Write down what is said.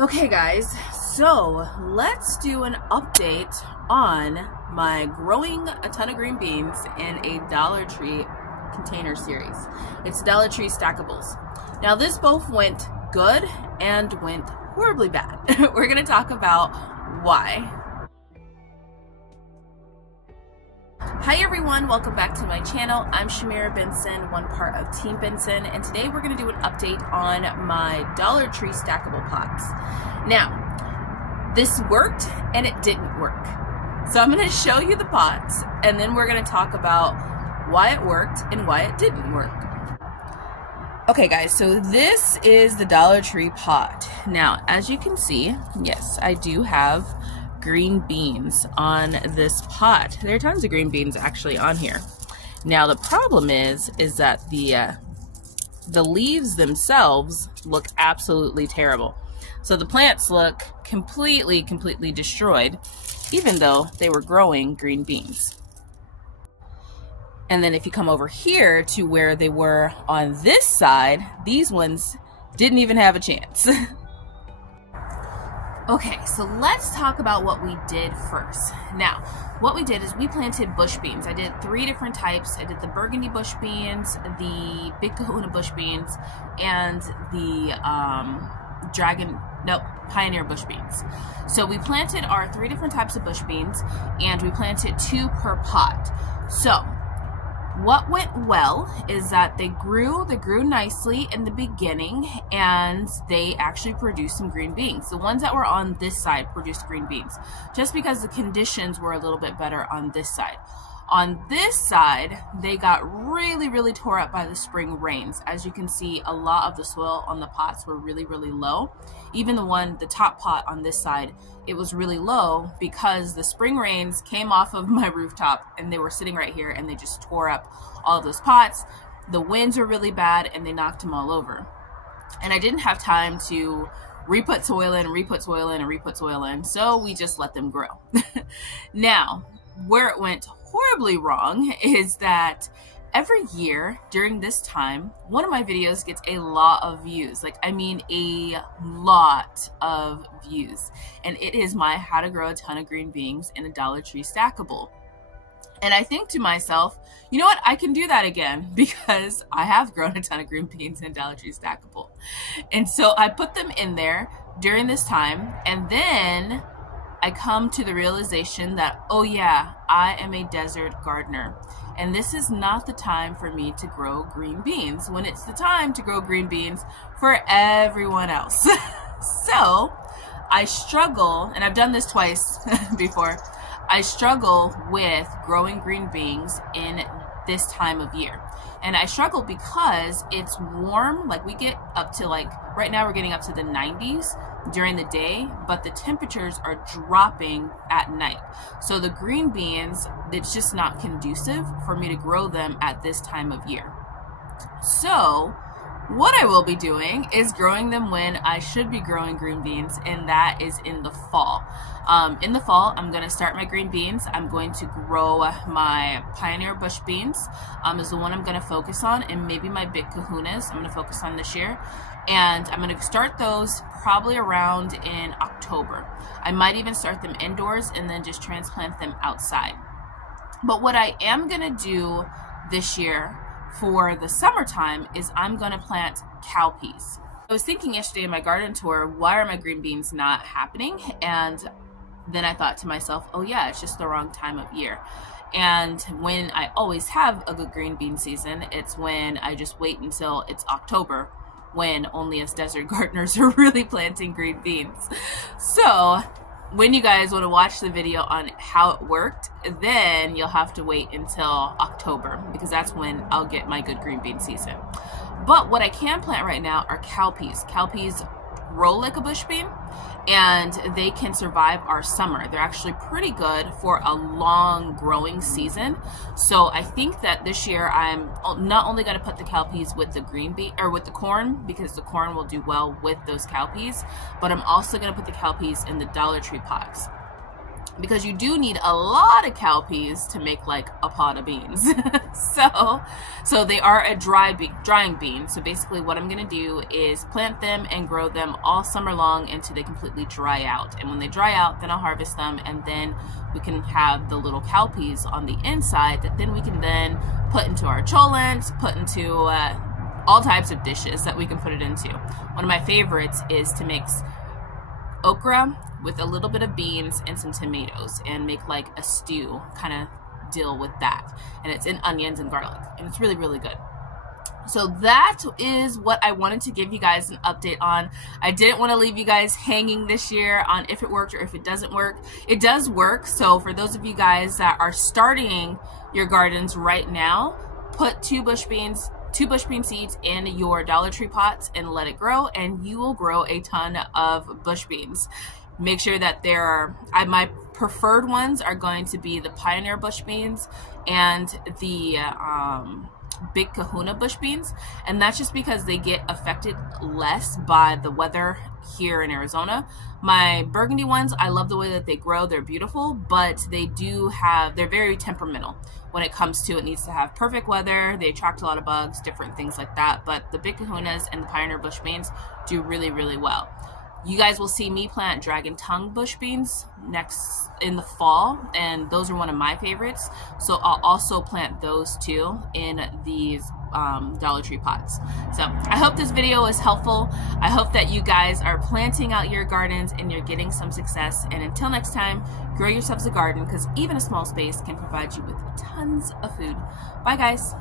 Okay guys, so let's do an update on my growing a ton of green beans in a Dollar Tree container series. It's Dollar Tree Stackables. Now this both went good and went horribly bad. We're going to talk about why. Hi everyone, welcome back to my channel. I'm Shamira Benson, one part of Team Benson, and today we're going to do an update on my Dollar Tree stackable pots. Now, this worked and it didn't work. So I'm going to show you the pots and then we're going to talk about why it worked and why it didn't work. Okay guys, so this is the Dollar Tree pot. Now, as you can see, yes, I do have green beans on this pot. There are tons of green beans actually on here. Now the problem is that the leaves themselves look absolutely terrible. So the plants look completely destroyed, even though they were growing green beans. And then if you come over here to where they were on this side, these ones didn't even have a chance. Okay, so let's talk about what we did first. Now, what we did is we planted bush beans. I did 3 different types. I did the burgundy bush beans, the big kahuna bush beans, and the pioneer bush beans. So we planted our 3 different types of bush beans, and we planted 2 per pot. So what went well is that they grew nicely in the beginning, and they actually produced some green beans. The ones that were on this side produced green beans, just because the conditions were a little bit better on this side. On this side, they got really tore up by the spring rains. As you can see, a lot of the soil on the pots were really low. Even the top pot on this side, it was really low because the spring rains came off of my rooftop and they were sitting right here and they just tore up all of those pots. The winds were really bad and they knocked them all over. And I didn't have time to re-put soil in, re-put soil in, and re-put soil in, so we just let them grow. Now, where it went horribly wrong is that every year during this time, one of my videos gets a lot of views. Like, I mean a lot of views. And it is my how to grow a ton of green beans in a Dollar Tree stackable. And I think to myself, you know what, I can do that again because I have grown a ton of green beans in Dollar Tree stackable. And so I put them in there during this time, and then I come to the realization that, oh yeah, I am a desert gardener, and this is not the time for me to grow green beans when it's the time to grow green beans for everyone else. So I struggle, and I've done this twice before, I struggle with growing green beans in this time of year. And I struggle because it's warm. Like, we get up to, like, right now we're getting up to the 90s during the day, but the temperatures are dropping at night. So the green beans, it's just not conducive for me to grow them at this time of year. So what I will be doing is growing them when I should be growing green beans, and that is in the fall. In the fall, I'm going to start my green beans. I'm going to grow my pioneer bush beans is the one I'm going to focus on, and maybe my big kahunas I'm going to focus on this year. And I'm going to start those probably around in October. I might even start them indoors and then just transplant them outside. But what I am going to do this year for the summertime is I'm going to plant cowpeas. I was thinking yesterday in my garden tour, why are my green beans not happening? And then I thought to myself, oh yeah, it's just the wrong time of year. And when I always have a good green bean season, it's when I just wait until it's October, when only us desert gardeners are really planting green beans. So when you guys want to watch the video on how it worked, then you'll have to wait until October, because that's when I'll get my good green bean season. But what I can plant right now are cowpeas. Cowpeas grow like a bush bean, and they can survive our summer. They're actually pretty good for a long growing season. So I think that this year I'm not only going to put the cowpeas with the green bean or with the corn, because the corn will do well with those cowpeas, but I'm also going to put the cowpeas in the Dollar Tree pots. because you do need a lot of cowpeas to make like a pot of beans. so they are a drying bean. So basically what I'm gonna do is plant them and grow them all summer long until they completely dry out. And when they dry out, then I'll harvest them, and then we can have the little cowpeas on the inside that then we can then put into our cholents, put into all types of dishes that we can put it into. One of my favorites is to mix okra with a little bit of beans and some tomatoes and make like a stew kind of deal with that. And it's in onions and garlic, and it's really, really good. So that is what I wanted to give you guys an update on. I didn't want to leave you guys hanging this year on if it worked or if it doesn't work. It does work. So for those of you guys that are starting your gardens right now, put two bush bean seeds in your Dollar Tree pots and let it grow, and you will grow a ton of bush beans. Make sure that my preferred ones are going to be the Pioneer bush beans and the Big Kahuna bush beans, and that's just because they get affected less by the weather here in Arizona. My burgundy ones, I love the way that they grow. They're beautiful, but they're very temperamental when it comes to it needs to have perfect weather. They attract a lot of bugs, different things like that. But the Big Kahunas and the Pioneer bush beans do really, really well. You guys will see me plant dragon tongue bush beans next in the fall, and those are one of my favorites. So I'll also plant those too in these Dollar Tree pots. So I hope this video was helpful. I hope that you guys are planting out your gardens and you're getting some success. And until next time, grow yourselves a garden, because even a small space can provide you with tons of food. Bye guys.